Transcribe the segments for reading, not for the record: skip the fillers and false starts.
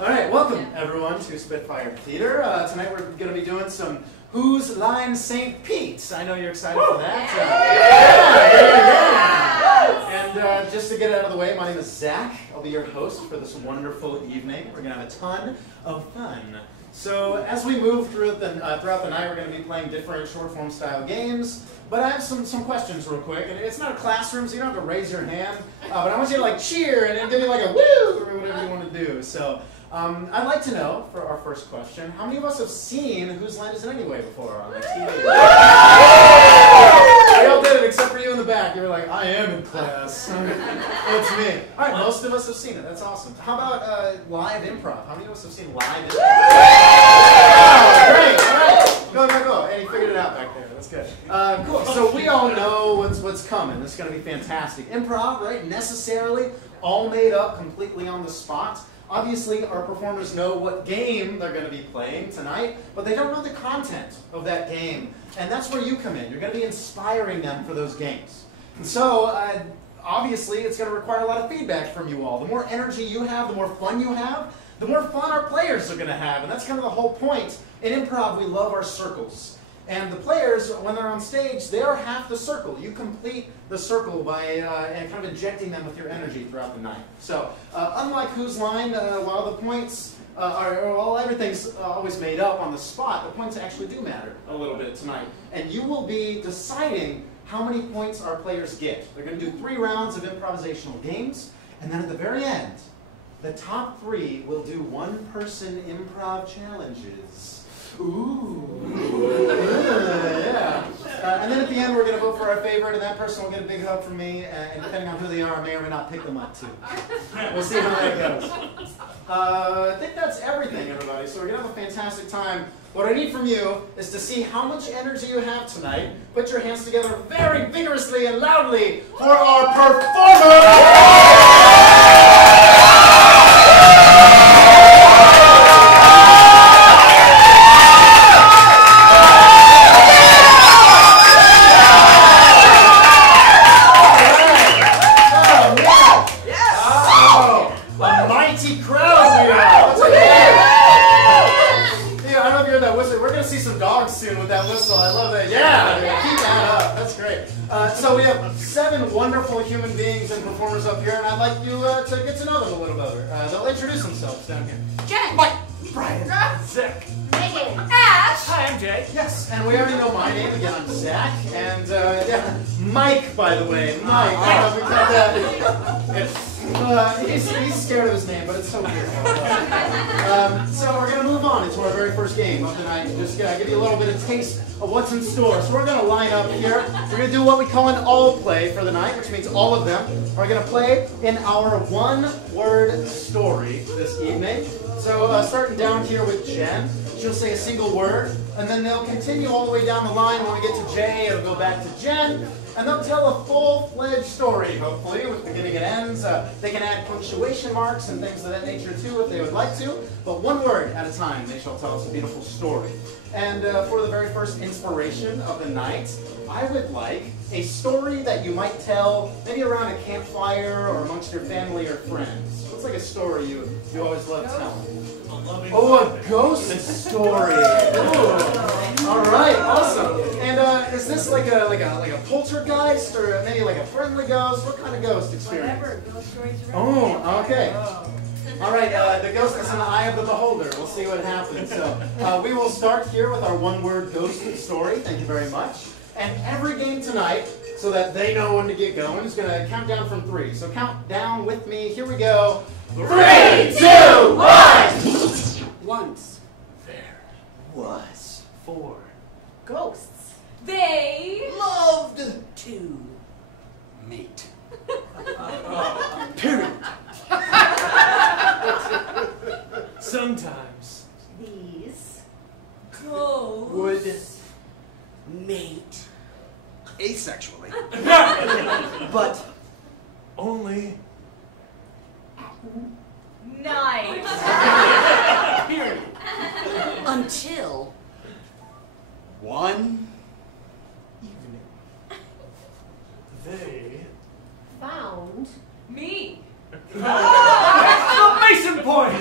All right, welcome everyone to Spitfire Theater. Tonight we're going to be doing some Whose Line St. Pete. I know you're excited for that. And just to get out of the way, my name is Zach. I'll be your host for this wonderful evening. We're going to have a ton of fun. So as we move throughout the night, we're going to be playing different short-form style games. But I have some questions real quick. And it's not a classroom, so you don't have to raise your hand. But I want you to like cheer and give me like a woo or whatever you want to do. So I'd like to know, for our first question, how many of us have seen Whose Line Is It Anyway before on the TV? We all did it, except for you in the back. You were like, I am in class. It's me. All right, most of us have seen it. That's awesome. How about live improv? How many of us have seen live improv? Oh, great. All right. Go. And you figured it out back there. That's good. Cool. So we all know what's coming. This is going to be fantastic. Improv, right? Necessarily all made up completely on the spot. Obviously, our performers know what game they're going to be playing tonight, but they don't know the content of that game. And that's where you come in. You're going to be inspiring them for those games. And so, obviously, it's going to require a lot of feedback from you all. The more energy you have, the more fun you have, the more fun our players are going to have. And that's kind of the whole point. In improv, we love our circles. And the players, when they're on stage, they are half the circle. You complete the circle by and kind of injecting them with your energy throughout the night. So, unlike Whose Line, while the points while everything's always made up on the spot, the points actually do matter a little bit tonight. And you will be deciding how many points our players get. They're going to do 3 rounds of improvisational games, and then at the very end, the top 3 will do one-person improv challenges. Ooh. Yeah. And then at the end, we're going to vote for our favorite, and that person will get a big hug from me, and depending on who they are, I may or may not pick them up, too. We'll see how that goes. I think that's everything, everybody. So we're going to have a fantastic time. What I need from you is to see how much energy you have tonight. Put your hands together very vigorously and loudly for our performers! So we have 7 wonderful human beings and performers up here, and I'd like you to get to know them a little better. They'll introduce themselves down here. Jen. Mike. Brian. Zach. Megan. Ash. Hi, I'm Jay. Yes, and we already know my name. Again, I'm Zach. And yeah, Mike, by the way. Mike. We got that. He's scared of his name, but it's so weird. So we're going to move on into our very first game of the night. Just give you a little bit of taste of what's in store. So we're going to line up here. We're going to do what we call an all play for the night, which means all of them are going to play in our one-word story this evening. So starting down here with Jen, she'll say a single word, and then they'll continue all the way down the line. When we get to Jay, it'll go back to Jen, and they'll tell a full-fledged story, hopefully, with beginning and ends. They can add punctuation marks and things of that nature, too, if they would like to. But one word at a time, they shall tell us a beautiful story. And for the very first inspiration of the night, I would like a story that you might tell maybe around a campfire or amongst your family or friends. What's like a story you always love telling? Oh, a ghost story. Ooh. All right, awesome. And is this like a poltergeist or maybe like a friendly ghost? What kind of ghost experience? Whatever, ghost stories are Oh, okay. All right, the ghost is in the eye of the beholder. We'll see what happens. So we will start here with our one-word ghost story. Thank you very much. And every game tonight, so that they know when to get going, is going to count down from 3. So count down with me. Here we go. 3, 2, 1. Once there was 4 ghosts. They loved to meet. Period. Sometimes these ghosts would mate asexually, but only night. period. Until one evening, they found me. Exclamation point!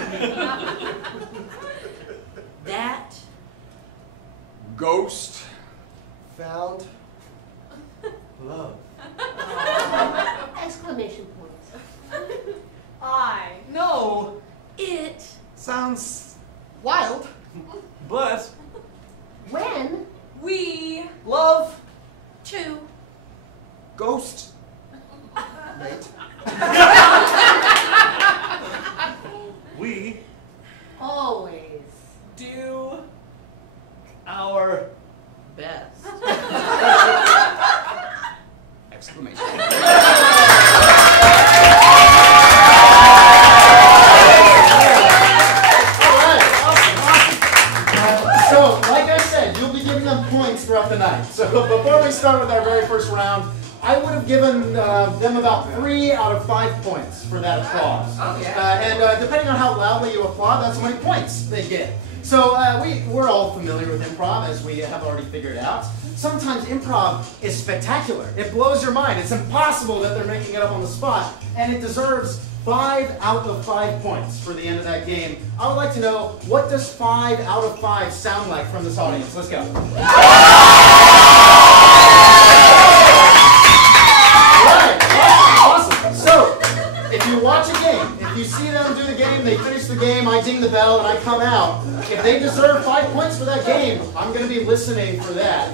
It sounds wild, but when we love to ghost mate. we always do our best. Exclamation. So, like I said, you'll be giving them points throughout the night. So before we start with our very first round, I would have given them about 3 out of 5 points for that applause. Oh, yeah. And depending on how loudly you applaud, that's how many points they get. So we're all familiar with improv, as we have already figured out. Sometimes improv is spectacular. It blows your mind. It's impossible that they're making it up on the spot, and it deserves 5 out of 5 points for the end of that game. I would like to know, what does 5 out of 5 sound like from this audience? Let's go. Right, awesome. So, if you watch a game, if you see them do the game, they finish the game, I ding the bell, and I come out. If they deserve 5 points for that game, I'm going to be listening for that.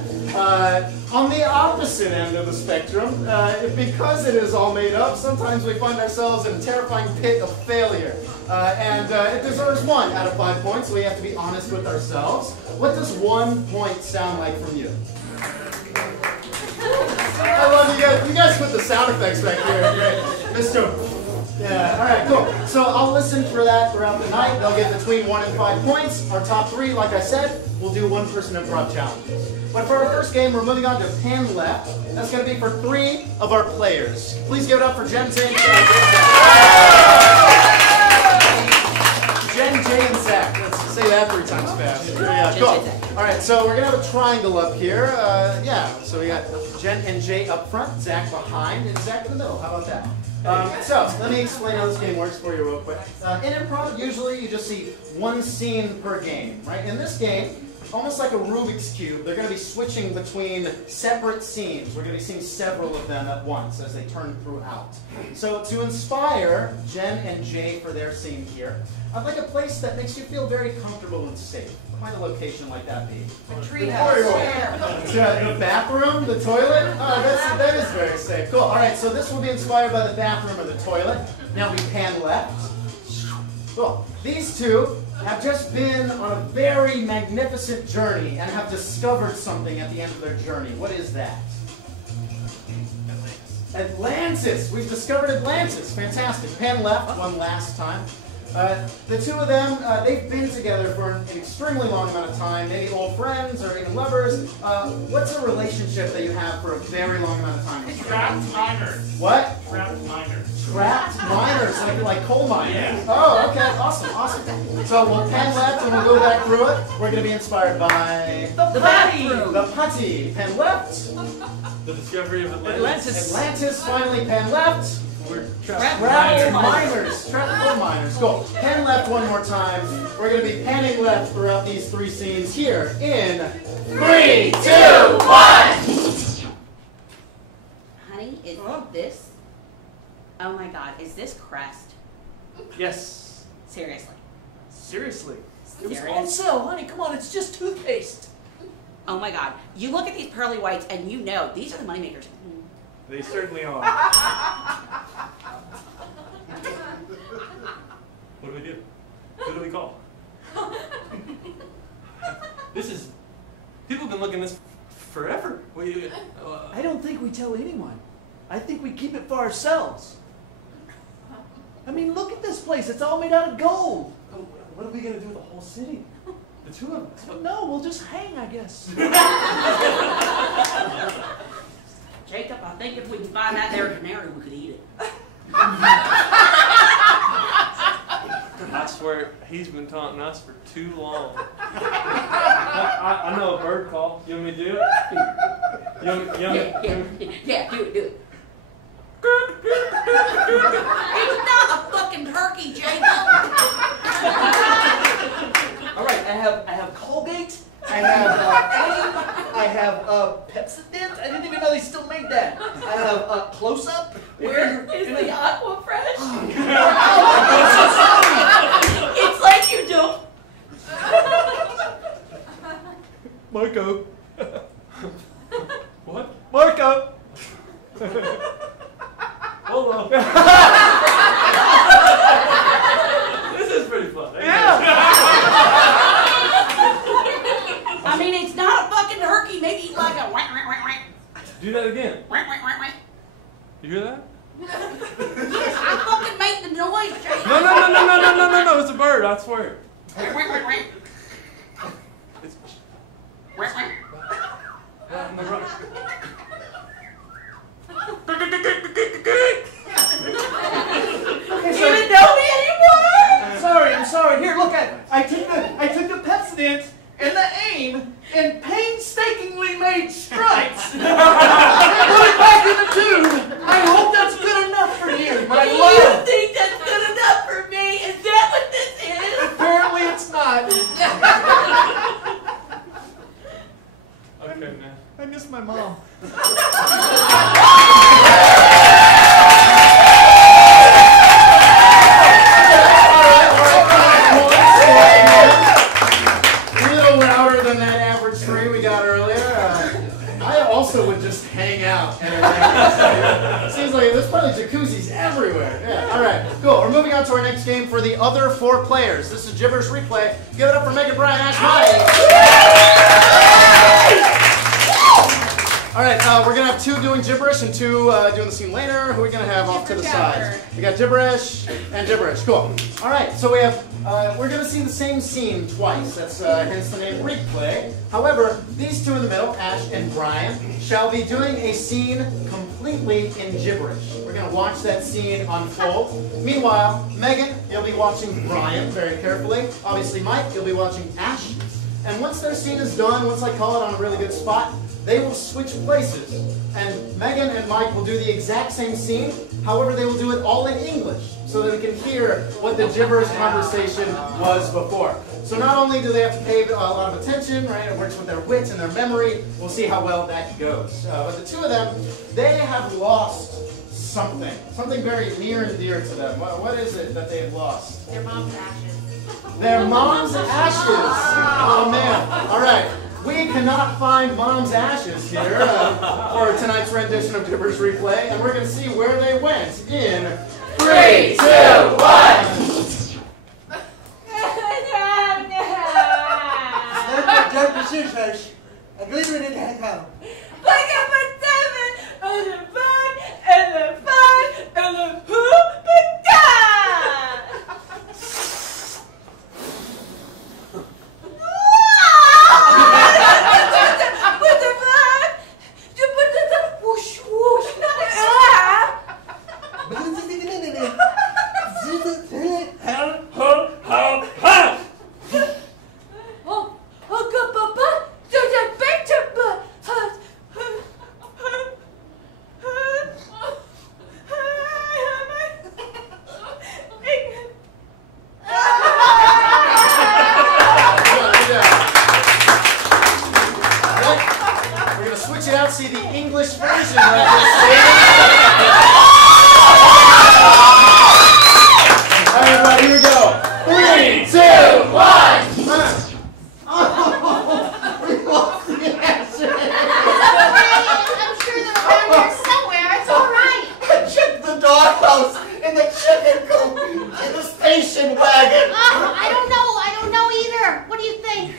On the opposite end of the spectrum, because it is all made up, sometimes we find ourselves in a terrifying pit of failure. And it deserves 1 out of 5 points, so we have to be honest with ourselves. What does 1 point sound like from you? I love you guys. You guys put the sound effects back here. Great. Mr. Yeah, all right, cool. So I'll listen for that throughout the night. They'll get between 1 and 5 points. Our top 3, like I said, we'll do 1-person improv challenges. But for our first game, we're moving on to Pan Left. That's going to be for 3 of our players. Please give it up for Jen, Jay, Jen, Jay, and Zach. Let's say that 3 times fast. Yeah, cool. All right, so we're going to have a triangle up here. So we got Jen and Jay up front, Zach behind, and Zach in the middle. How about that? So, let me explain how this game works for you real quick. In improv, usually you just see 1 scene per game, right? In this game, almost like a Rubik's Cube, they're going to be switching between separate scenes. We're going to be seeing several of them at once as they turn throughout. So, to inspire Jen and Jay for their scene here, I'd like a place that makes you feel very comfortable and safe. What kind of location might that be? A treehouse. The bathroom, the toilet? Oh, that is very safe. Cool. All right, so this will be inspired by the bathroom or the toilet. Now we pan left. Cool. These two have just been on a very magnificent journey and have discovered something at the end of their journey. What is that? Atlantis. We've discovered Atlantis. Fantastic. Pan left one last time. The two of them, they've been together for an extremely long amount of time, maybe old friends or even lovers. What's a relationship that you have for a very long amount of time? trapped miners. What? Trapped miners. Trapped miners, like coal miners. Yeah. Oh, okay, awesome. So we'll pan left and we'll go back through it. We're going to be inspired by The putty. the putty. Pan left. The discovery of Atlantis. Atlantis, finally pan left. We're Trapped Trapped miners. Trapped coal miners. Cool. Pan left one more time. We're going to be panning left throughout these 3 scenes here in 3, 2, 1. Honey, is this? Oh my God, is this Crest? Yes. Seriously. Seriously. It was Serious? on sale, honey. Come on, it's just toothpaste. Oh my God. You look at these pearly whites and you know these are the moneymakers. They certainly are. What do we do? Who do we call? This is... People have been looking this forever. I don't think we tell anyone. I think we keep it for ourselves. I mean, look at this place. It's all made out of gold. What are we going to do with the whole city? The 2 of us. No, we'll just hang, I guess. Jacob, I think if we can find that there canary, we could eat it. I swear, he's been taunting us for too long. I know a bird call. You want me to do it? Yeah, do it. It's not a fucking turkey, Jacob. All right, I have Colgate. I have Pepsodent. I didn't even know they still made that. I have Close Up. Where is the Aqua Fresh? Oh, I'm so sorry. Do that again. You hear that? Yes, I fucking made the noise, Jay. No, it's a bird, I swear. It's on the right. You didn't know me anymore? I'm sorry. Here, look I took the Pepsodent and the aim and painstakingly made stripes. Put it back in the tube. I hope that's good enough for you, my love. You think that's good enough for me? Is that what this is? Apparently it's not. Okay, man. I miss my mom. A little louder than that average 3 we got earlier. I also would just hang out. Seems like there's probably jacuzzis everywhere. Yeah. All right, cool. We're moving on to our next game for the other 4 players. This is Gibberish Replay. Give it up for Megan, Brian, Ash, Mike. All right, we're going to have 2 doing gibberish and 2 doing the scene later. Who are we going to have off to the side? We got gibberish and gibberish. Cool. All right, so we have, we're going to see the same scene twice. That's hence the name replay. However, these 2 in the middle, Ash and Brian, shall be doing a scene completely in gibberish. We're going to watch that scene unfold. Meanwhile, Megan, you'll be watching Brian very carefully. Obviously, Mike, you'll be watching Ash. And once their scene is done, once I call it on a really good spot, they will switch places. And Megan and Mike will do the exact same scene. However, they will do it all in English so that we can hear what the gibberish conversation was before. So not only do they have to pay a lot of attention, right? It works with their wit and their memory. We'll see how well that goes. But the 2 of them, they have lost something. Something very near and dear to them. What is it that they have lost? Their mom's ashes. Their mom's ashes. Oh, man. All right. We cannot find Mom's ashes here for tonight's rendition of Gibberish Replay, and we're going to see where they went in 3, 2, 1. See the English version of this scene. All right, everybody, here we go. 3, 2, 1. We lost the answer. I'm sure they're around here somewhere. It's all right. I checked the doghouse and the chicken coop and the station wagon. I don't know either. What do you think?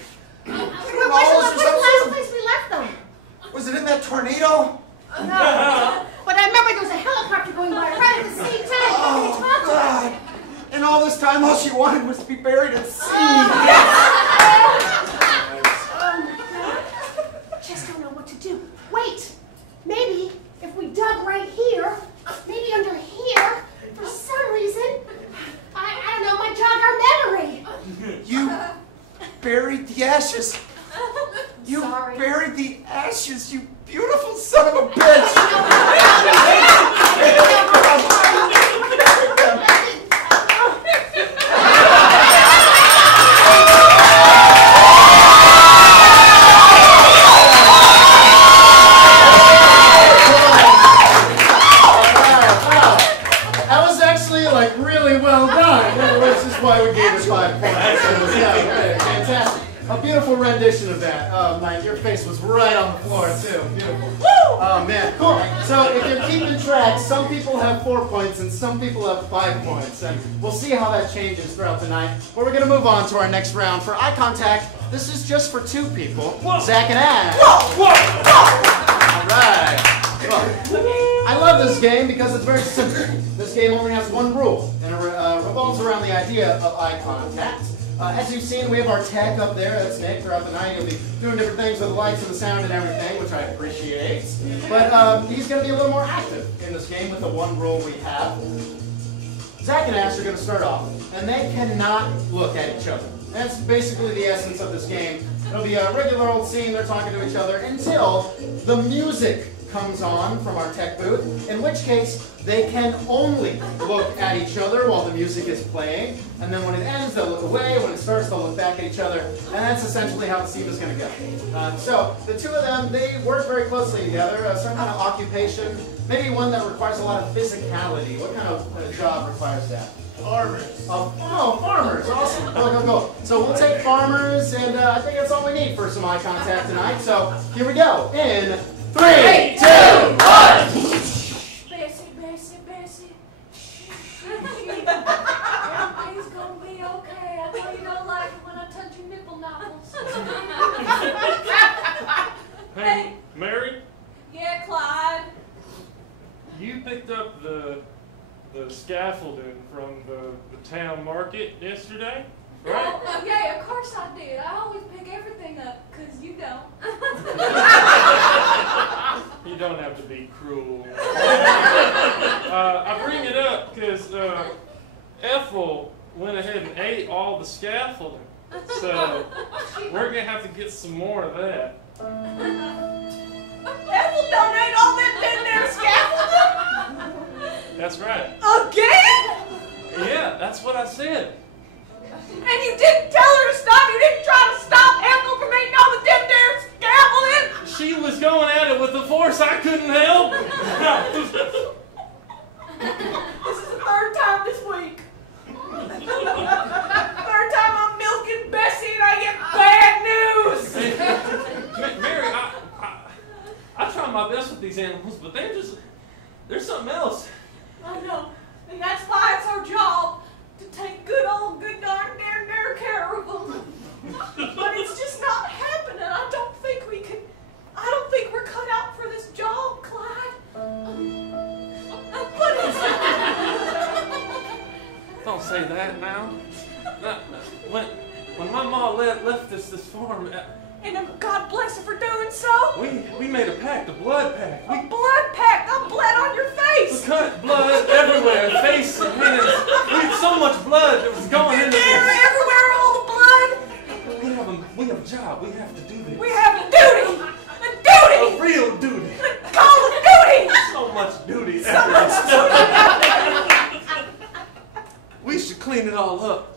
Where's the last place we left them? Was it in that tornado? No. But I remember there was a helicopter going by right at the same time. Oh, They talked about it. And all this time, all she wanted was to be buried at sea. Just don't know what to do. Wait. Maybe if we dug right here, maybe under here, for some reason, I don't know, might jog our memory. You buried the ashes. You Sorry. buried the ashes, you beautiful son of a bitch! That was actually like really well done. This is why we gave it 5 points. Yeah, fantastic. A beautiful rendition of that. Oh, Mike, your face was right on the floor, too. Beautiful. Oh, man. Cool. So, if you're keeping track, some people have 4 points and some people have 5 points. And we'll see how that changes throughout the night. But we're going to move on to our next round. For eye contact, this is just for 2 people. Zach and Ash. All right. Well, I love this game because it's very simple. This game only has one rule, and it revolves around the idea of eye contact. As you've seen, we have our tech up there. That's Nick. Throughout the night, he'll be doing different things with the lights and the sound and everything, which I appreciate. But he's going to be a little more active in this game with the one rule we have. Zach and Ash are going to start off, and they cannot look at each other. That's basically the essence of this game. It'll be a regular old scene, they're talking to each other, until the music comes on from our tech booth, in which case they can only look at each other while the music is playing, and then when it ends, they'll look away, when it starts, they'll look back at each other, and that's essentially how the scene is going to go. So, the two of them, they work very closely together, some kind of occupation, maybe one that requires a lot of physicality. What kind of job requires that? Farmers. Oh, farmers. Awesome. Go. So we'll take farmers, and I think that's all we need for some eye contact tonight. So here we go. In 3, 2, 1. Bessie. Everything's gonna be okay. I know you don't like it when I touch your nipple knuckles. Hey, Mary, Yeah, Clyde. you picked up the scaffolding from the town market yesterday, right? Oh, yeah, of course I did. I always pick everything up, because you don't. You don't have to be cruel. I bring it up because Ethel went ahead and ate all the scaffolding. So we're going to have to get some more of that. Ethel done ate all that dead there scaffolding? That's right. Again? Yeah, that's what I said. And you didn't tell her to stop? You didn't try to stop Ethel from eating all the dead there scaffolding? She was going at it with a force I couldn't help. This is the third time this week. Third time I'm milking Bessie and I get bad news. Mary, I try my best with these animals, but there's something else. I know. And that's why it's our job to take good darn care of them. But it's just not happening. I don't think we're cut out for this job, Clyde. But it's Don't say that now. When my mom left us this farm, and God bless her for doing so. we made a pact, a blood pact. A blood pact. I bled on your We face. cut blood everywhere, face and hands. We had so much blood that was going into this. Everywhere, all the blood. We have a job. We have to do this. We have a duty. A duty. A real duty. Call it duty. So much duty. So much duty. We should clean it all up.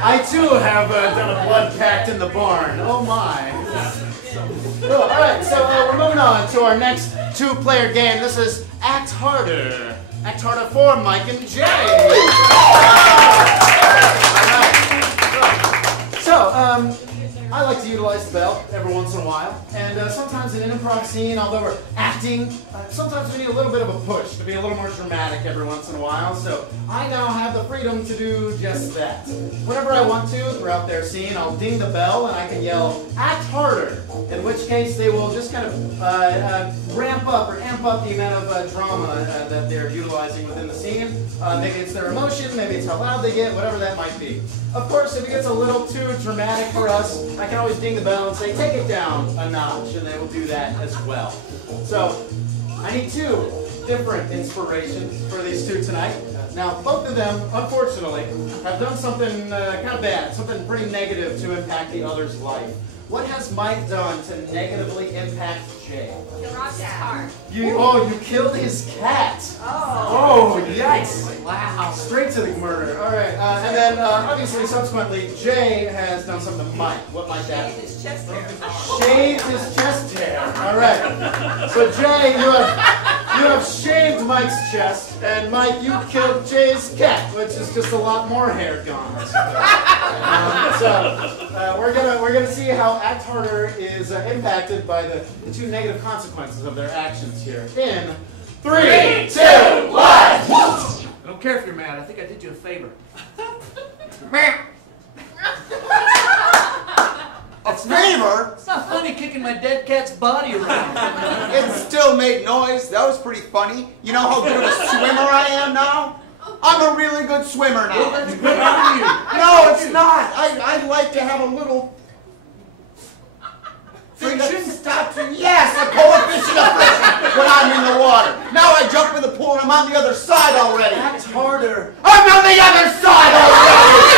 I too have done a blood pact in the barn. Oh my. Cool. All right, so we're moving on to our next two-player game. This is Act Harder. Act Harder for Mike and Jay. All right. So, I like to utilize the belt every once in a while, and sometimes in an improv scene, although we're acting, sometimes we need a little bit of a push to be a little more dramatic every once in a while, so I now have the freedom to do just that. Whenever I want to, throughout their scene, I'll ding the bell and I can yell, "Act harder," in which case they will just kind of ramp up or amp up the amount of drama that they're utilizing within the scene. Maybe it's their emotion, maybe it's how loud they get, whatever that might be. Of course, if it gets a little too dramatic for us, I can always ding the bell and say, "Take it down a notch," and they will do that as well. So, I need two different inspirations for these two tonight. Now, both of them, unfortunately, have done something kind of bad, something pretty negative to impact the other's life. What has Mike done to negatively impact Jay? You robbed his car. You killed his cat. Oh, yikes. Wow. Straight to the murder. All right. And then, obviously, subsequently, Jay has done something to Mike. What might that be? His chest hair. Shaved his chest hair. All right. So, Jay, you have shaved Mike's chest, and Mike, you killed Jay's cat, which is just a lot more hair gone. We're gonna see how Act Harder is impacted by the two negative consequences of their actions here. In 3, 2, 1. Don't care if you're mad. I think I did you a favor. A favor? It's not funny kicking my dead cat's body around. It still made noise. That was pretty funny. You know how good of a swimmer I am now? I'm a really good swimmer now. Well, that's good for you. No, it's not. I like to have a little friction. Stop. Yes, a coefficient of friction when I'm in the water. Now I jump in the pool and I'm on the other side already. That's harder. I'm on the other side already.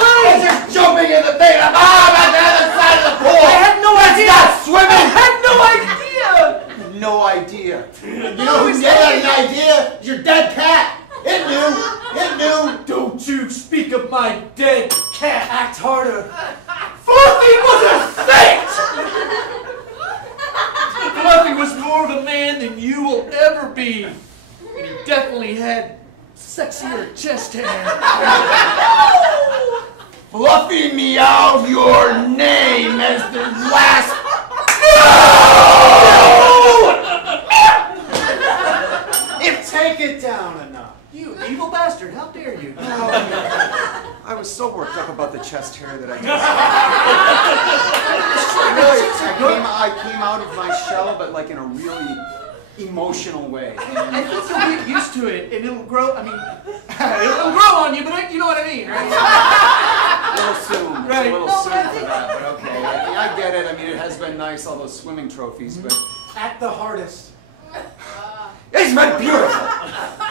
I'm just jumping in the thing. I'm on the other side of the pool. I had no idea. That's not swimming. I had no idea. No idea. You know who had an idea? Your dead cat. It knew. It knew. Don't you speak of my dead cat. Act harder. Fluffy was a saint! Fluffy was more of a man than you will ever be. And he definitely had sexier chest hair. Fluffy meowed your name as the last. Take it down a notch. You evil bastard, how dare you? I was so worked up about the chest hair that I I came out of my shell, but like in a really emotional way. I think you'll get used to it, and it'll grow. I mean, it'll grow on you, but you know what I mean, right? A little soon. Right. A little No, soon but I for think- that, but okay. I get it. I mean, it has been nice, all those swimming trophies, but Act the hardest. it's been beautiful.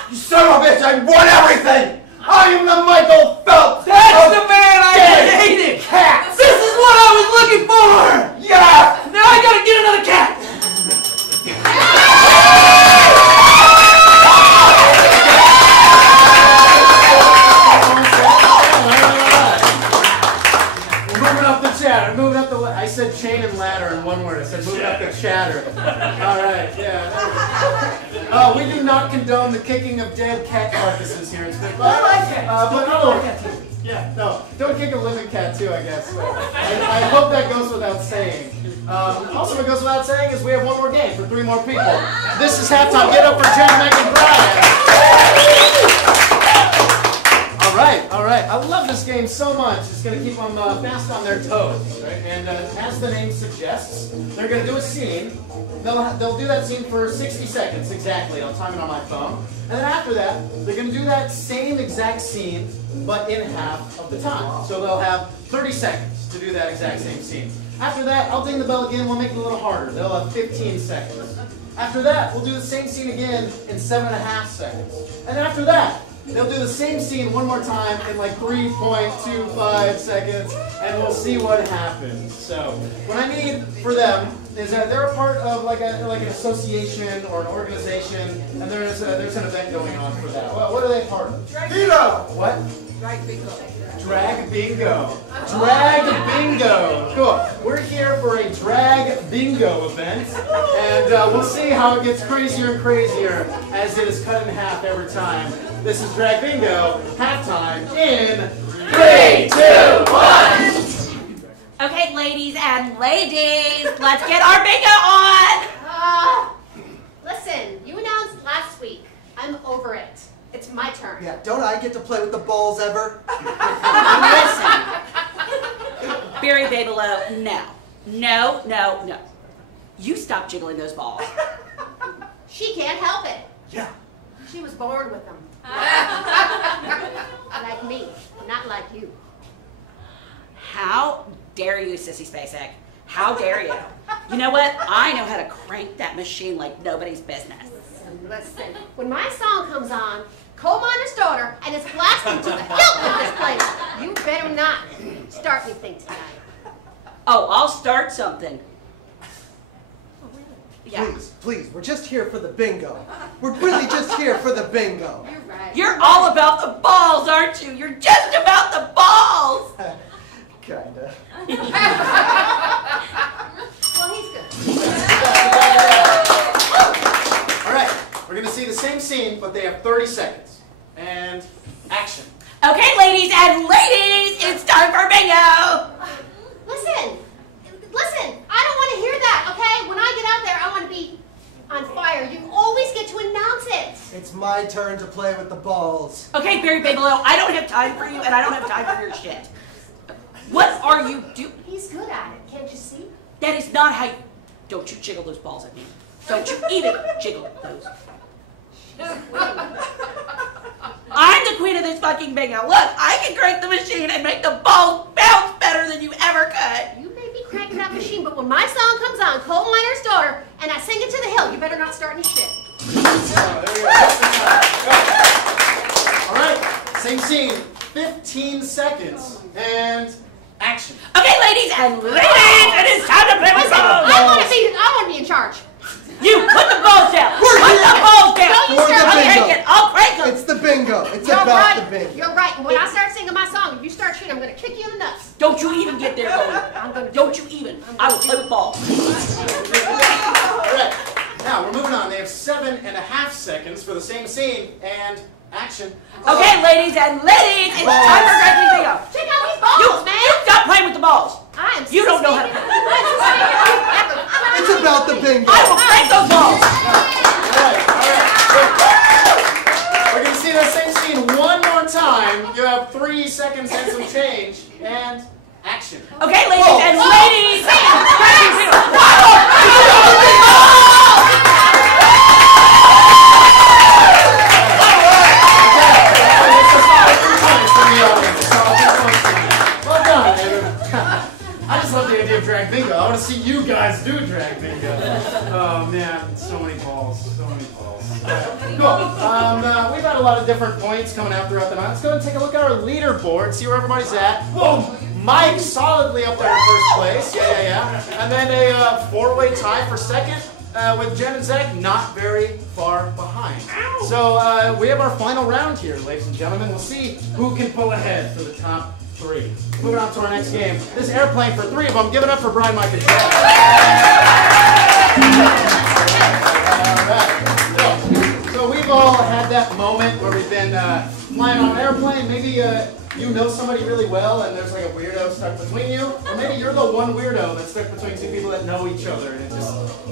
You son of a bitch! I won everything. I am the Michael Phelps. That's the man I dead hated! cats. This is what I was looking for! Yeah. Now I gotta get another cat! We're moving up the chatter. Moving up the. I said chain and ladder in one word. I said moving up the chatter. All right. Yeah. We do not condone the kicking of dead cat carcasses here. I like it. Yeah. No. Don't kick a living cat too. I guess. So I hope that goes without saying. Also, what goes without saying is we have one more game for 3 more people. This is halftime. Get up for Jen, Meg, and Brian. All right. I love this game so much. It's going to keep them fast on their toes. Right? And as the name suggests, they're going to do a scene. They'll do that scene for 60 seconds exactly. I'll time it on my phone. And then after that, they're going to do that same exact scene, but in half of the time. So they'll have 30 seconds to do that exact same scene. After that, I'll ding the bell again. We'll make it a little harder. They'll have 15 seconds. After that, we'll do the same scene again in 7.5 seconds. And after that, they'll do the same scene one more time in like 3.25 seconds, and we'll see what happens. So, what I need for them is that they're a part of like an association or an organization, and there's an event going on for that. What are they part of? Vito. What? Drag bingo. Drag bingo. Drag bingo. Cool. We're here for a drag bingo event, and we'll see how it gets crazier and crazier as it is cut in half every time. This is Drag Bingo, halftime in 3, 2, 1. Okay, ladies and ladies, let's get our bingo on. Listen, you announced last week. I'm over it. It's my turn. Yeah, don't I get to play with the balls ever? Listen, Barry Babelow, no. You stop jiggling those balls. She can't help it. Yeah. She was born with them. Like me, not like you. How dare you, Sissy Spacek? How dare you? You know what? I know how to crank that machine like nobody's business. Listen, when my song comes on, coal miner's daughter, and it's blasting to the hilt of this place, you better not start anything tonight. Oh, I'll start something. Yeah. Please, we're just here for the bingo. We're really just here for the bingo. You're right. You're all about the balls, aren't you? You're just about the balls. Kinda. Well, he's good. All right, we're going to see the same scene, but they have 30 seconds. And action. Okay, ladies and ladies, it's time for bingo. Listen, I don't want to hear that, okay? When I get out there, I want to be on fire. You always get to announce it. It's my turn to play with the balls. Okay, Barry Bigelow, I don't have time for you, and I don't have time for your shit. What are you doing? He's good at it, can't you see? That is not how you... Don't you jiggle those balls at me. Don't you even jiggle those. I'm the queen of this fucking bingo. Look, I can crank the machine and make the balls bounce better than you ever could. You may be cranking that machine, but when my song comes on, Coal Miner's Daughter, and I sing it to the hill, you better not start any shit. All right, same scene. 15 seconds and action. Okay, ladies and ladies, it is time to play with balls. I want to be in charge. You put the balls down. Put the balls down. Don't you For the start bingo. singing. I'll crank them. It's the bingo. It's You're about right. the bingo. You're right. And when I start singing my song, if you start shooting, I'm going to kick you in the nuts. Don't you even get there going. I'm gonna Don't you even. I will play with balls. All right, now we're moving on. They have 7.5 seconds for the same scene and action. Okay, ladies and ladies, it's time for cranking bingo. Check out these balls, man. You stop playing with the balls. I am You don't know how to- It's about the bingo. I will crank those balls. All right. We're going to see that same scene one more time. You have 3 seconds and some change and action. Okay, ladies and ladies, cranking bingo. Well done, David. I just love the idea of drag bingo. I want to see you guys do drag bingo. Oh man, so many balls, so many balls. Cool. We've had a lot of different points coming out throughout the night. Let's go and take a look at our leaderboard, see where everybody's at. Boom! Mike solidly up there in first place. Yeah. And then a 4-way tie for second. With Jen and Zach not very far behind. So we have our final round here, ladies and gentlemen. We'll see who can pull ahead for the top 3. Moving on to our next game. This airplane for 3 of them. Give it up for Brian, Mike, and Jen. Alright. So we've all had that moment where we've been flying on an airplane. Maybe you know somebody really well and there's like a weirdo stuck between you. Or maybe you're the one weirdo that's stuck between 2 people that know each other. And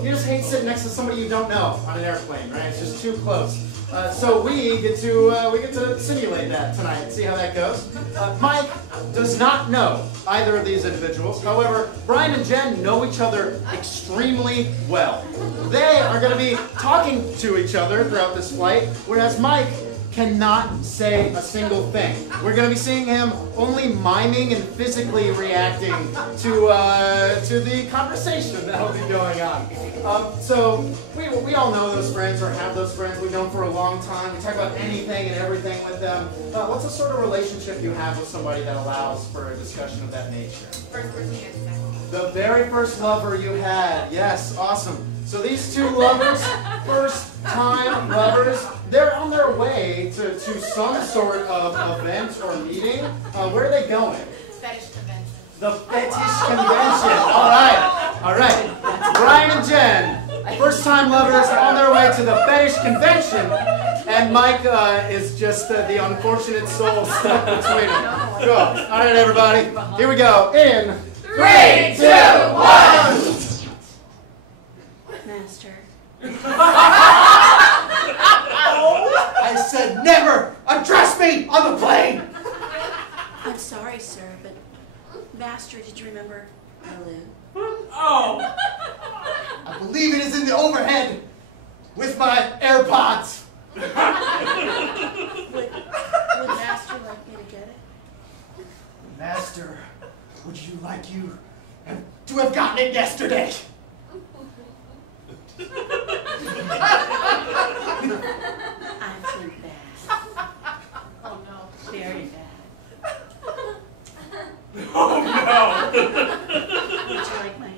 you just hate sitting next to somebody you don't know on an airplane, right? It's just too close. So we get to simulate that tonight and see how that goes. Mike does not know either of these individuals. However, Brian and Jen know each other extremely well. They are going to be talking to each other throughout this flight, whereas Mike cannot say a single thing. We're going to be seeing him only miming and physically reacting to the conversation that will be going on. So we all know those friends or have those friends we've known for a long time. We talk about anything and everything with them. What's the sort of relationship you have with somebody that allows for a discussion of that nature? First person you have. The very first lover you had. Yes, awesome. So these 2 lovers, first-time lovers, they're on their way to some sort of event or meeting. Where are they going? Fetish convention. The fetish convention. All right. Brian and Jen, first-time lovers, on their way to the fetish convention, and Mike is just the unfortunate soul stuck between them. Cool. All right, everybody. Here we go. In 3, 2, 1. Master. I said never address me on the plane! I'm sorry, sir, but Master, did you remember Lou? Oh! I believe it is in the overhead with my AirPods. Would Master like me to get it? Master, would you like to have gotten it yesterday? I feel bad. Oh no. Very bad. Oh no! Would you like my hand?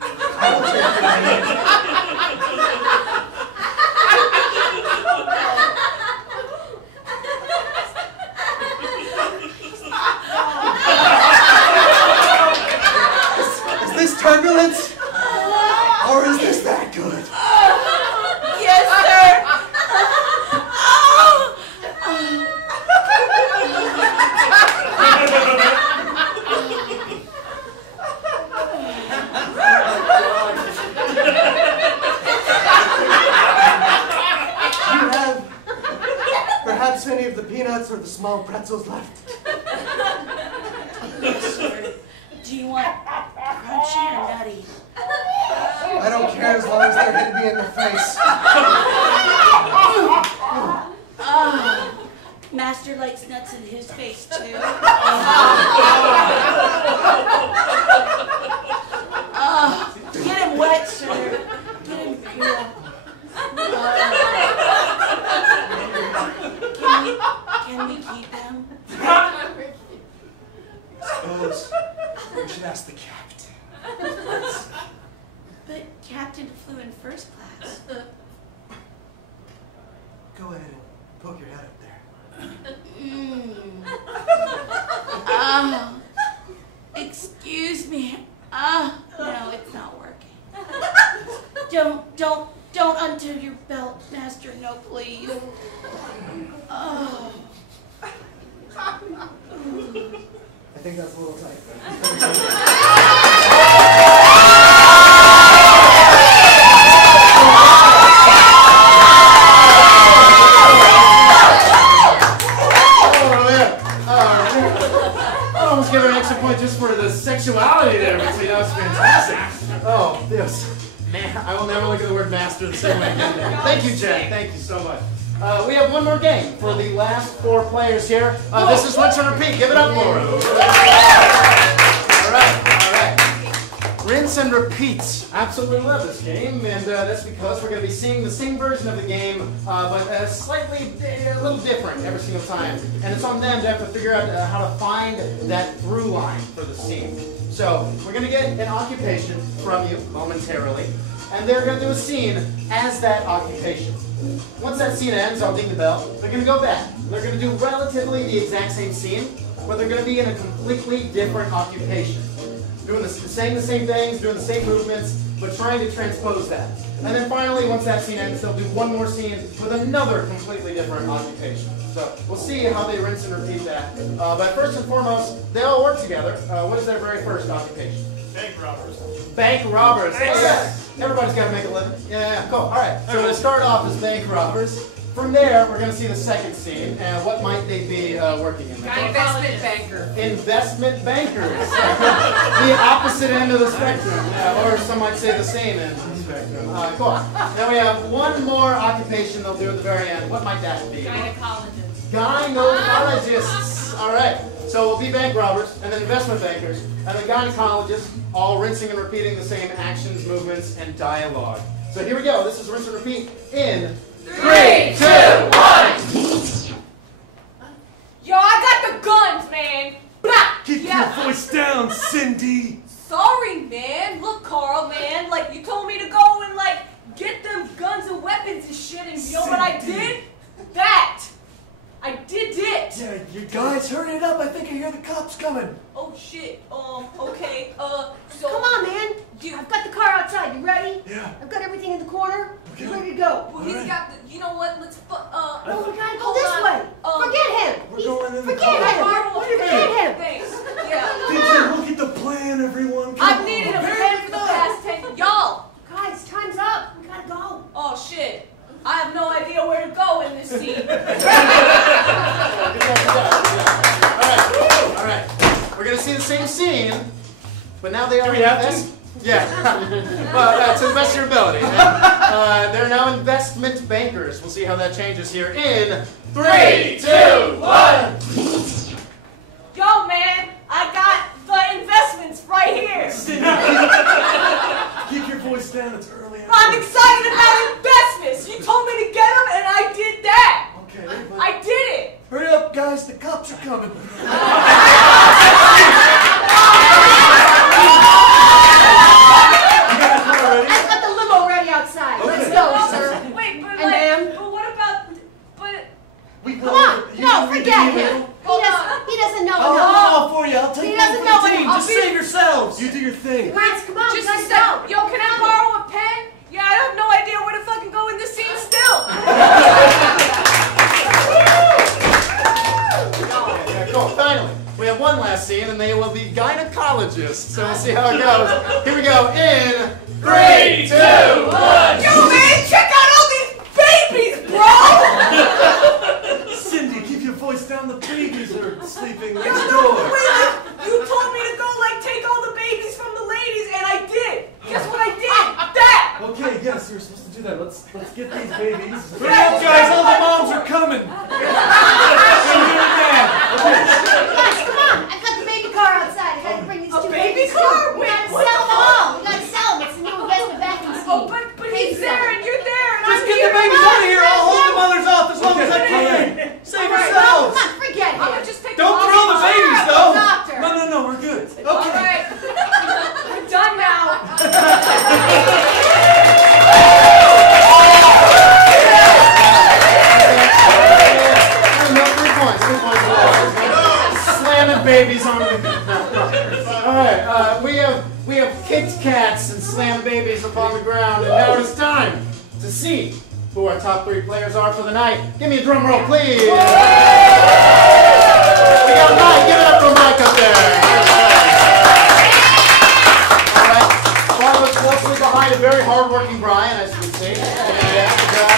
I will take your hand. Is this turbulence? Or is this that good? Yes, sir. small pretzels left. Yes, sir. Do you want crunchy or nutty? I don't care as long as they're hitting me in the face. Master likes nuts in his face, too. Get him wet, sir. Get him pure. Can we keep him? I suppose we should ask the captain. But Captain flew in first class. Go ahead and poke your head up there. Excuse me. No, it's not working. Don't undo your belt, Master. No, please. I think that's a little tight. Give her an extra point just for the sexuality there, but that was fantastic. Oh, this. Man, I will never look at the word master the same way again. Thank you, Jen. Thank you so much. We have one more game for the last 4 players here. This is rinse and repeat. Give it up for them. All right. Rinse and repeat. Absolutely love this game, and that's because we're going to be seeing the same version of the game, but slightly a little different every single time. And it's on them to have to figure out how to find that through line for the scene. So we're going to get an occupation from you momentarily, and they're going to do a scene as that occupation. Once that scene ends, I'll ding the bell. They're going to go back. They're going to do relatively the exact same scene, but they're going to be in a completely different occupation. Saying the same things, doing the same movements, but trying to transpose that. And then finally, once that scene ends, they'll do one more scene with another completely different occupation. So we'll see how they rinse and repeat that. But first and foremost, they all work together. What is their very first occupation? Bank robbers. Bank robbers. Yes. Everybody's got to make a living. Yeah, cool. All right. So we'll start off as bank robbers. From there, we're going to see the second scene, and what might they be working in? Investment banker. Investment bankers. The opposite end of the spectrum, or some might say the same end of the spectrum. Cool. Now we have one more occupation they'll do at the very end. What might that be? Gynecologists. Gynecologists. All right. So we'll be bank robbers, and then investment bankers, and then gynecologists, all rinsing and repeating the same actions, movements, and dialogue. So here we go. This is rinse and repeat in 3, 2, 1. Yo, I got the guns, man. Blah. Keep your voice down, Cindy. Sorry, man. Look, Carl, man. Like, you told me to go and, like, get them guns and weapons and shit, and you know what I did? That. I did it. Yeah, you guys, hurry it up. I think I hear the cops coming. Oh, shit. Okay. So. Come on, man. I've got the car outside. You ready? Yeah. I've got everything in the corner. Okay. You ready to go? Well, he's got the. You know what? Let's. No, we gotta go hold this on. way. Forget him. We're going in the Forget car. him. Forget him. Thanks. Yeah. Did you look at the plan, everyone? Come I've on. needed a pen for the past 10. Y'all. Guys, time's up. We gotta go. Oh shit. I have no idea where to go in this scene. All right. We're going to see the same scene, but now they are Yeah. Well, to the best of your ability. They're now investment bankers. We'll see how that changes here in 3, 2, 1. Yo, man, I got the investments right here. Keep your voice down. It's early. I'm excited about investments. You told me to get them, and I did that. Okay, but I did it. Hurry up, guys. The cops are coming. I've got the limo ready outside. Okay. Let's go, sir. Wait, but And like, ma'am? but what about? But Come on. No, forget him. He doesn't know I'll enough. call for you. I'll take He one doesn't for know the team. what- Just save yourselves. You do your thing. Guys, come on. just We a gotta sec. go. Yo, can I borrow a pen? Yeah, I have no idea where to fucking go in this scene still. Yeah, cool. Finally, we have one last scene, and they will be gynecologists. So we'll see how it goes. Here we go in 3, 2, 1. Yo, man, check out all these babies, bro. Cindy, keep your voice down. The yes, you're supposed to do that. Let's get these babies. Hurry up, guys! All the moms are coming. Guys, come on! I've got the baby car outside. I gotta bring these two babies. car? We gotta sell them all. We gotta sell them. It's a new investment backing scheme. Oh, but he's there and you're there and Just I'm get here. the babies out of here. I'll hold the mothers off as long as I can. Save Well, yourselves. come on, forget it. I'm gonna just take Don't them throw all the apart. babies, though. Doctor. No, we're good. Okay. All right. I'm done now. No, 3 points. 3 points. Slamming babies on the All right, we have kicked cats and slammed babies up on the ground, and now it's time to see who our top 3 players are for the night. Give me a drum roll, please. We got Mike. Give it up for Mike up there. All right. Followed closely behind a very hardworking Brian, as you can see. Yeah, good job.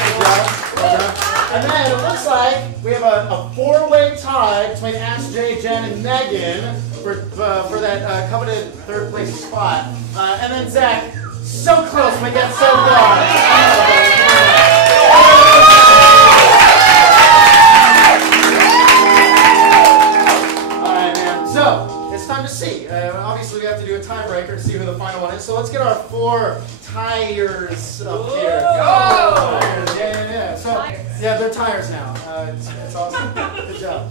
And then it looks like we have a 4-way tie between Ash, Jay, Jen, and Megan for that coveted 3rd place spot. And then Zach, so close, but yet so far. Alright, man. So, it's time to see. Obviously, we have to do a tiebreaker to see who the final one is. So let's get our 4 tires up here. Tires. Yeah. So, yeah, they're tires now. It's awesome. Good job.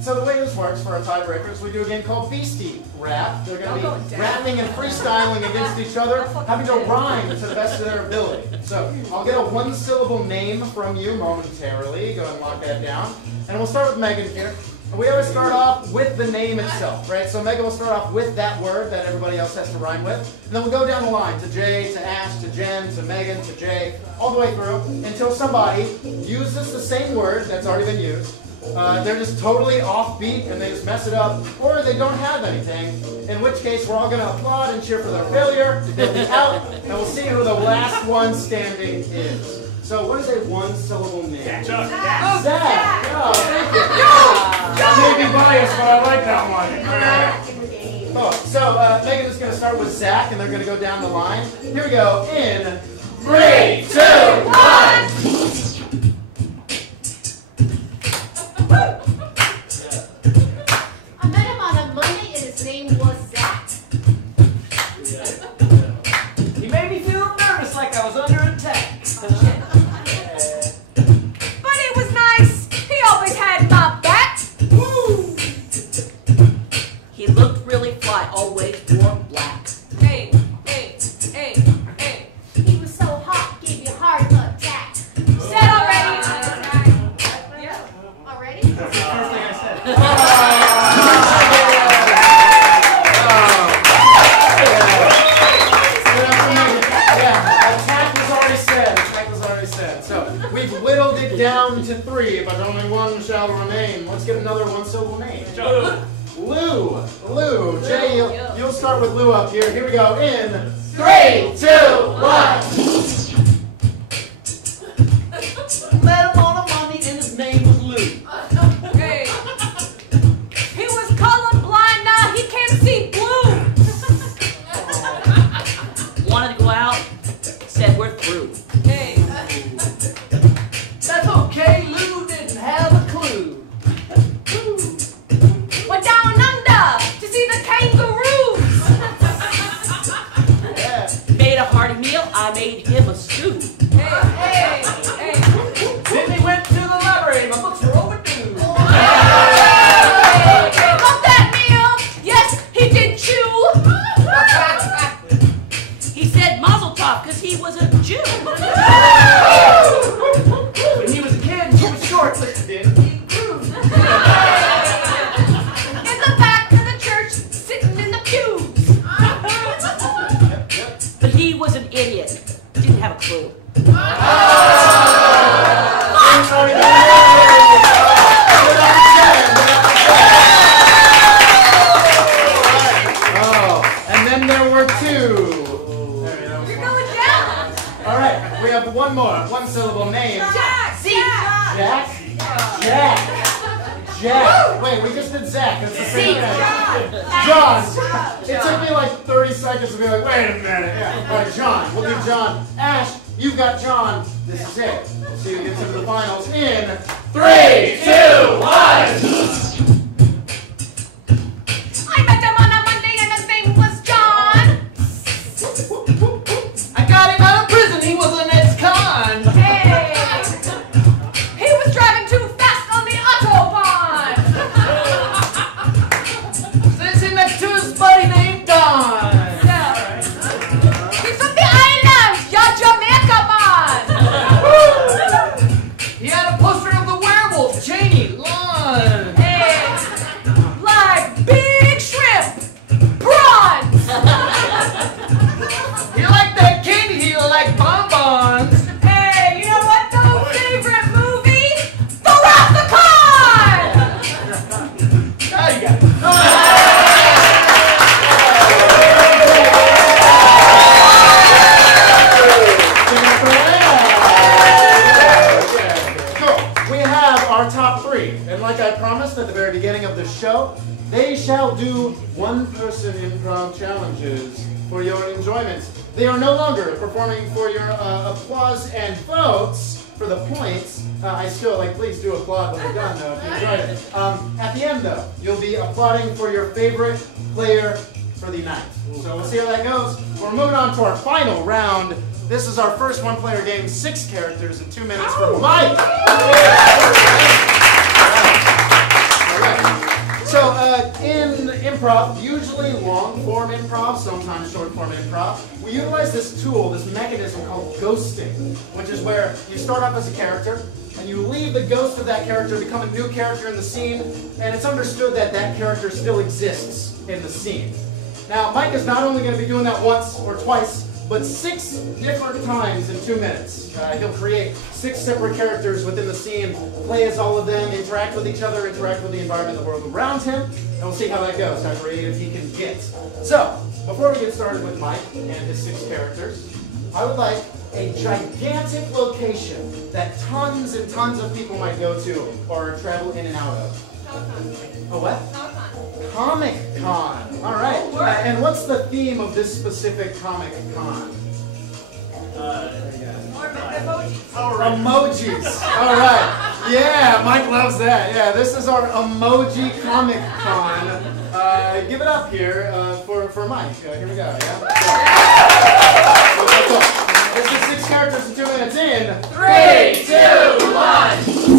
So the way this works for our tiebreakers, we do a game called Beastie Rap. They're going to be rapping and freestyling against each other, having to rhyme to the best of their ability. So I'll get a 1-syllable name from you momentarily. Go ahead and lock that down. And we'll start with Megan here. And we always start off with the name itself, right? So Megan will start off with that word that everybody else has to rhyme with. And then we'll go down the line to Jay, to Ash, to Jen, to Megan, to Jay, all the way through until somebody uses the same word that's already been used. They're just totally offbeat and they just mess it up, or they don't have anything, in which case we're all going to applaud and cheer for their failure, they'll be out, and we'll see who the last one standing is. So what is a 1-syllable name? Zach. Oh, thank you. I may be biased, but I like that one. Oh, so Megan is going to start with Zach, and they're going to go down the line. Here we go. In 3, 2, 1. I met him on a Monday and his name was Zach. He made me feel nervous like I was under attack. But he was nice. He always had my back. Woo! He looked really fly, always wore black. Hey. He was so hot, gave you heart attack. Said already. Yeah. Already? That's the first thing I said. Attack was already said. So we've whittled it down to 3, but only 1 shall remain. Let's get another 1-syllable name. Lou. Jay, you'll start with Lou up here. Here we go. In 3, 2, 1. Met him on a Monday and his name was Lou. Hey. He was colorblind, now he can't see blue. Wanted to go out, said we're through. Hey. That's okay, Lou didn't have a clue. Went down under to see the kangaroos. Made a hearty meal, I made him a stew. Hey. Then he went to the library, my books were overdue. Love that meal. Yes, he did chew. He said mazel tov because he was a Jew. When he was a kid, he was short, but then he grew. In the back of the church, sitting in the pews. But he was an idiot. Didn't have a clue. And then there were 2. You're going down. All right, we have one more. 1-syllable name. Jack. Jack. Jack. Wait, we just did Zach. That's the same thing. John. It took me like 30 seconds to be like, wait a minute. Yeah. All right, John. We'll do John. Ash, you've got John. This is it. So you get to the finals in 3, 2, 1. I met him on a Monday and his name was John. I got him out of prison. He was an ex-con. Hey. He was driving too fast on the Autobahn. Sitting next to his buddy named Don. He's from the islands. You're Jamaica man. He had a poster of the werewolf, Cheney, Lon. Hey. Like big shrimp. Prawns. He liked that candy, he liked bonbons. Hey, you know what though? Favorite movie? The Rock-a-Con! Now you got it. Cool. We have our top 3. And like I promised at the very beginning of the show, they shall do one-person improv challenges for your enjoyment. They are no longer performing for your applause and votes for the points. I still, please do applaud when we're done, though, if you enjoyed it. At the end, though, you'll be applauding for your favorite player for the night. So we'll see how that goes. We're moving on to our final round. This is our first one-player game, 6 characters in 2 minutes for Mike. So in improv, usually long-form improv, sometimes short-form improv, we utilize this tool, this mechanism called ghosting, which is where you start off as a character, and you leave the ghost of that character, become a new character in the scene, and it's understood that that character still exists in the scene. Now, Mike is not only going to be doing that once or twice, but 6 different times in 2 minutes. He'll create 6 separate characters within the scene, play as all of them, interact with each other, interact with the environment, the world around him, and we'll see how that goes, how creative he can get. So, before we get started with Mike and his 6 characters, I would like a gigantic location that tons and tons of people might go to or travel in and out of. A what? Comic Con. All right. And what's the theme of this specific Comic Con? Emojis. All right. Yeah, Mike loves that. Yeah, this is our Emoji Comic Con. Give it up here for Mike. Here we go. Yeah. This is 6 characters in 2 minutes in 3, 2, 1.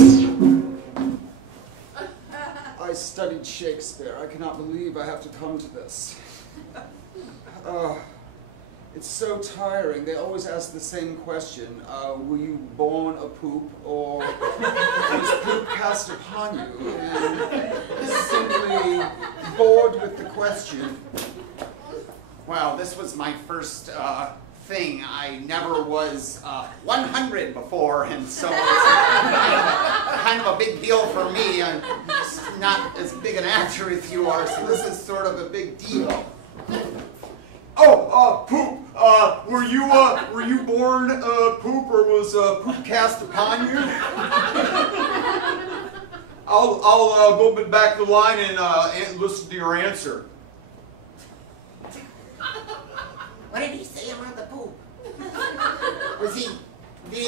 I studied Shakespeare. I cannot believe I have to come to this. It's so tiring. They always ask the same question. Were you born a poop, or was poop cast upon you? And simply bored with the question. Well, this was my first thing. I never was 100 before, and so it's kind of a big deal for me. I'm just not as big an actor as you are, so this is sort of a big deal. Oh, poop. Were you born poop, or was poop cast upon you? I'll go back the line and listen to your answer. What did he say about the poop? Was he...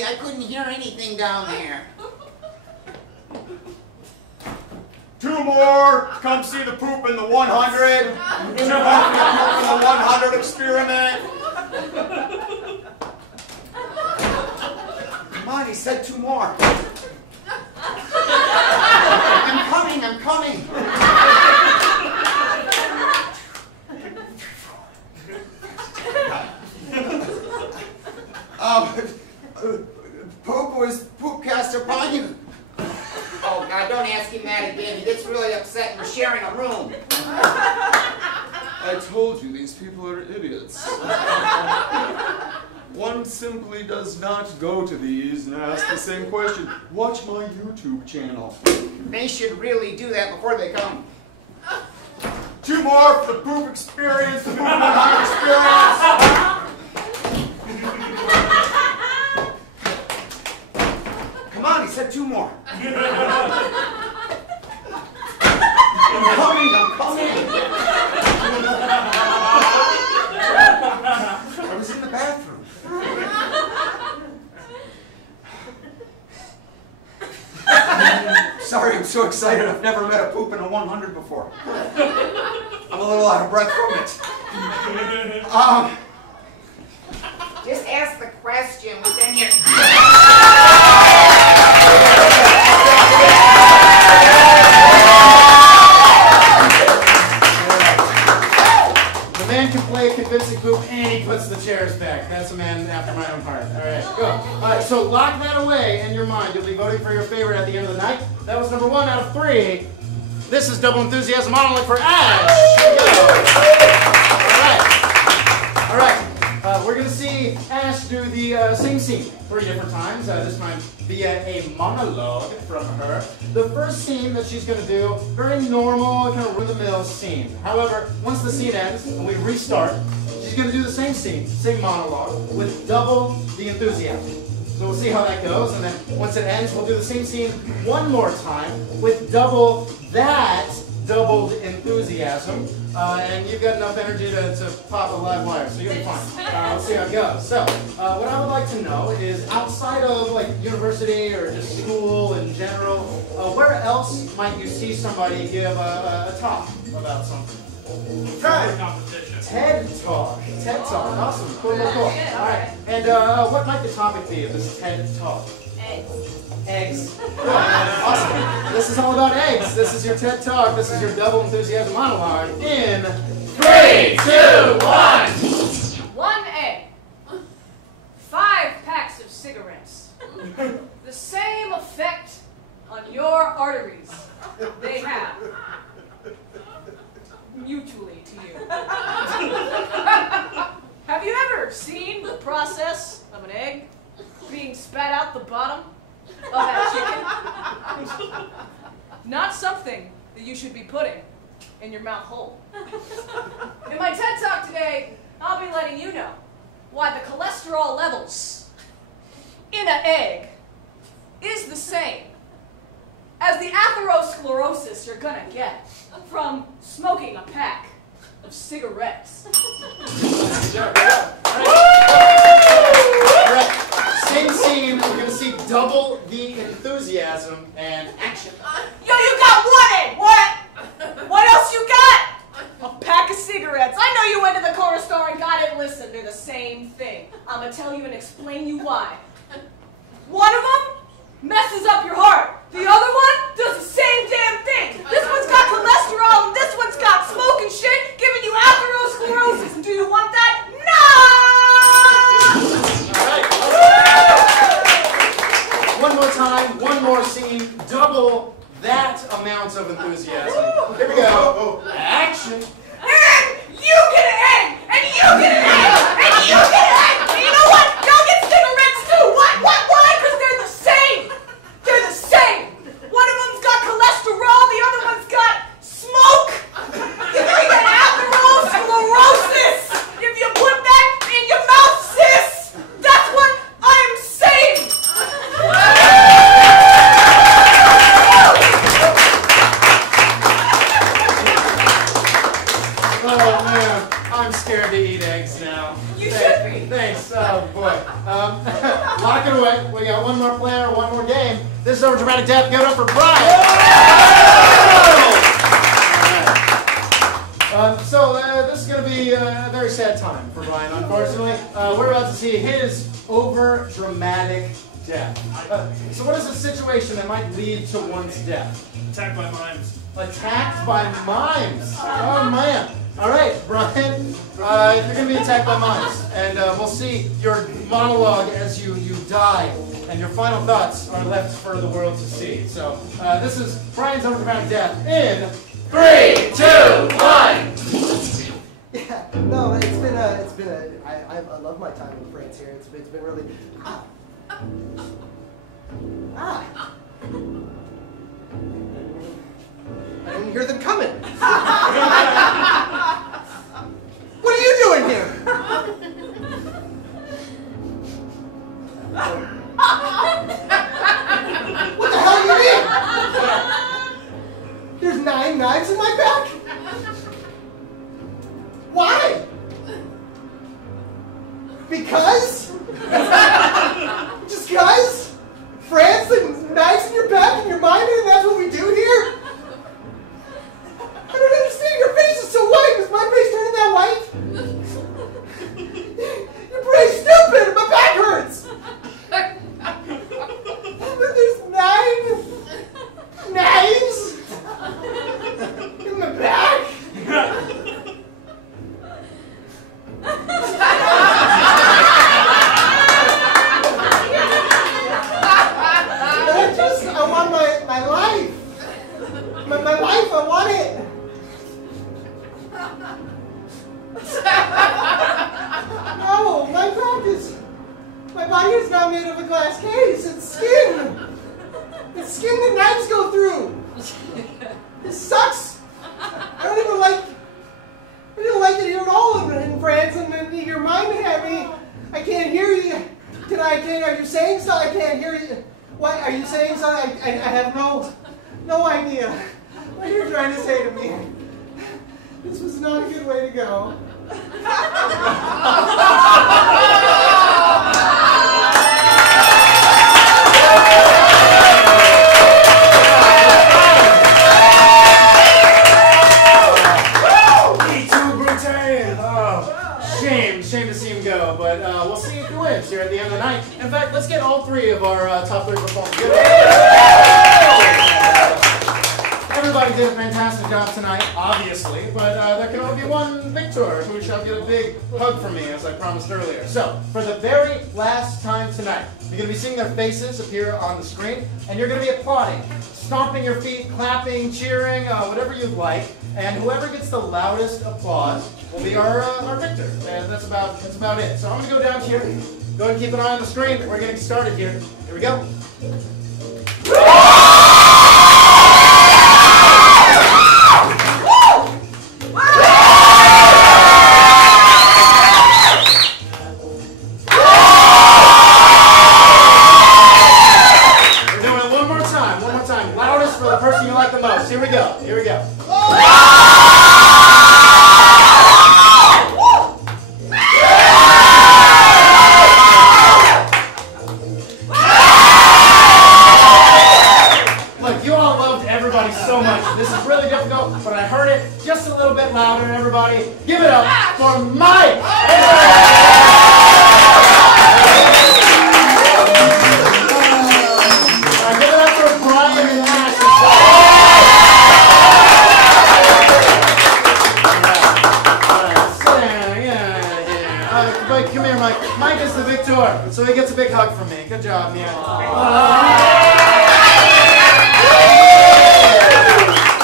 I couldn't hear anything down there. 2 more. Come see the poop in the 100. 2 more poop in the 100 experiment. Come on, he said 2 more. I'm coming. Poop cast upon you. Oh, God, don't ask him that again. He gets really upset and we're sharing a room. I told you, these people are idiots. One simply does not go to these and ask the same question. Watch my YouTube channel. They should really do that before they come. 2 more for the poop experience, the poop 100 experience. Come on, he said 2 more. so excited. I've never met a poop in a 100 before. I'm a little out of breath from it. Just ask the question within your... The man can play a convincing poop and he puts the chairs back. That's a man after my own heart. All right, go. All right, so lock that away in your mind. You'll be voting for your favorite at the end of the night. That was number 1 out of 3. This is Double Enthusiasm Monologue for Ash. Here we go. All right. We're going to see Ash do the same scene 3 different times, this time via a monologue from her. The first scene that she's going to do, very normal, kind of run-of-the-mill scene. However, once the scene ends and we restart, she's going to do the same scene, same monologue, with double the enthusiasm. So we'll see how that goes, and then once it ends, we'll do the same scene one more time with double that doubled enthusiasm. And you've got enough energy to pop a live wire, so you'll be fine. We'll see how it goes. So, what I would like to know is, outside of like university or just school in general, where else might you see somebody give a talk about something? TED competition. TED Talk. TED Talk. Awesome. Cool, cool, cool. All right. And what might the topic be of this TED Talk? Eggs. Eggs. Awesome. This is all about eggs. This is your TED Talk. This is your double enthusiasm monologue in 3, 2, 1. 1 egg. 5 packs of cigarettes. The same effect on your arteries they have mutually to you. Have you ever seen the process of an egg being spat out the bottom of that chicken? Not something that you should be putting in your mouth hole. In my TED Talk today, I'll be letting you know why the cholesterol levels in an egg is the same as the atherosclerosis you're gonna get from smoking a pack of cigarettes. Alright, same scene, we're going to see double the enthusiasm and action. Yo, you got 1 egg! What? What else you got? A pack of cigarettes. I know you went to the corner store and got it. Listen, they're the same thing. I'm gonna tell you and explain you why. One of them messes up your heart. The other one does the same damn thing. This one's got cholesterol and this one's got smoke and shit, giving you atherosclerosis. And do you want that? No! Alright. One more time, one more scene, double that amount of enthusiasm. Here we go. Action. And you get an egg! And you get an egg! And you get an egg! And you know what? Y'all get cigarettes too! Why? Because they're the same! They're the same! One of them's got cholesterol, the other one's got smoke! You're gonna get atherosclerosis if you put that in your mouth, sis! That's what I'm saying! Oh man, I'm scared to eat eggs now. You should be. Thanks. Oh boy. Lock it away. We got one more player, one more game. This is Over Dramatic Death. Give it up for Brian. This is going to be a very sad time for Brian, unfortunately. We're about to see his over dramatic death. So what is a situation that might lead to one's death? Attacked by mimes. Attacked by mimes. Oh man. All right, Brian, you're going to be attacked by mimes, and we'll see your monologue as you die, and your final thoughts are left for the world to see. So this is Brian's Over Dramatic Death in 3, 2, 1. Yeah, no, it's been I love my time in France here. It's been really, I didn't hear them coming. What are you doing here? What the hell do you mean? There's 9 knives in my back? Why? Because? Just because? France and knives in your back and your mind, and that's what we do here? I practice. My body is not made of a glass case. It's skin. It's skin that knives go through. This sucks. I don't even like it here at all in France, and then your mind had me. I can't hear you. Are you saying something? I can't hear you. What are you saying? Something? I have no idea what you're trying to say to me. This was not a good way to go. Shame to see him go, but we'll see if he wins here at the end of the night. In fact, let's get all three of our top 3 performers together. Everybody did a fantastic job tonight, obviously, but there can only be one victor who shall get a big hug from me, as I promised earlier. So, for the very last time tonight, you're going to be seeing their faces appear on the screen, and you're going to be applauding, stomping your feet, clapping, cheering, whatever you'd like, and whoever gets the loudest applause will be our victor. And that's about it. So I'm going to go down here, go ahead and keep an eye on the screen. We're going to get started here. Here we go. Here we go. Here we go. Look, you all loved everybody so much. This is really difficult, but I heard it just a little bit louder. Everybody, give it up for Mike. Give it up for Brian and Ash. Come here, Mike. Mike is the victor, so he gets a big hug from me. Good job, man.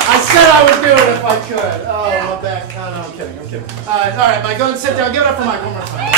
I said I would do it if I could. Oh, my back. Oh, no, I'm kidding. All right, Mike, go ahead and sit down. Give it up for Mike one more time. All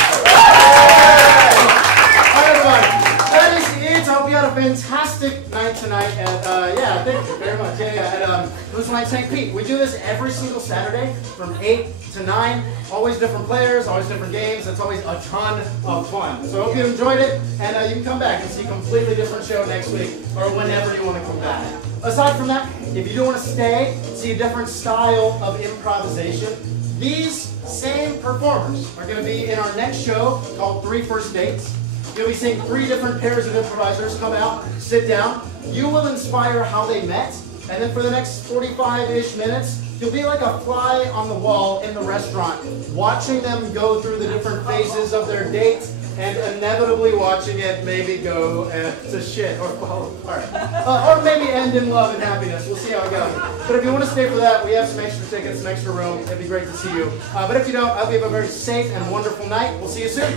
right, everybody. That is it. I hope you had a fantastic night tonight. And yeah, thank you very much. Yeah. And it was like St. Pete. We do this every single Saturday from 8 to 9. Always different players, always different games. It's always a ton of fun. So I hope you enjoyed it, and you can come back and see a completely different show next week or whenever you want to come back. Aside from that, if you do want to stay, see a different style of improvisation, these same performers are going to be in our next show called 3 First Dates. You'll be seeing 3 different pairs of improvisers come out, sit down. You will inspire how they met, and then for the next 45-ish minutes, you'll be like a fly on the wall in the restaurant, watching them go through the different phases of their date, and inevitably watching it maybe go to shit or fall apart. Or maybe end in love and happiness. We'll see how it goes. But if you want to stay for that, we have some extra tickets, some extra room. It'd be great to see you. But if you don't, I hope you have a very safe and wonderful night. We'll see you soon.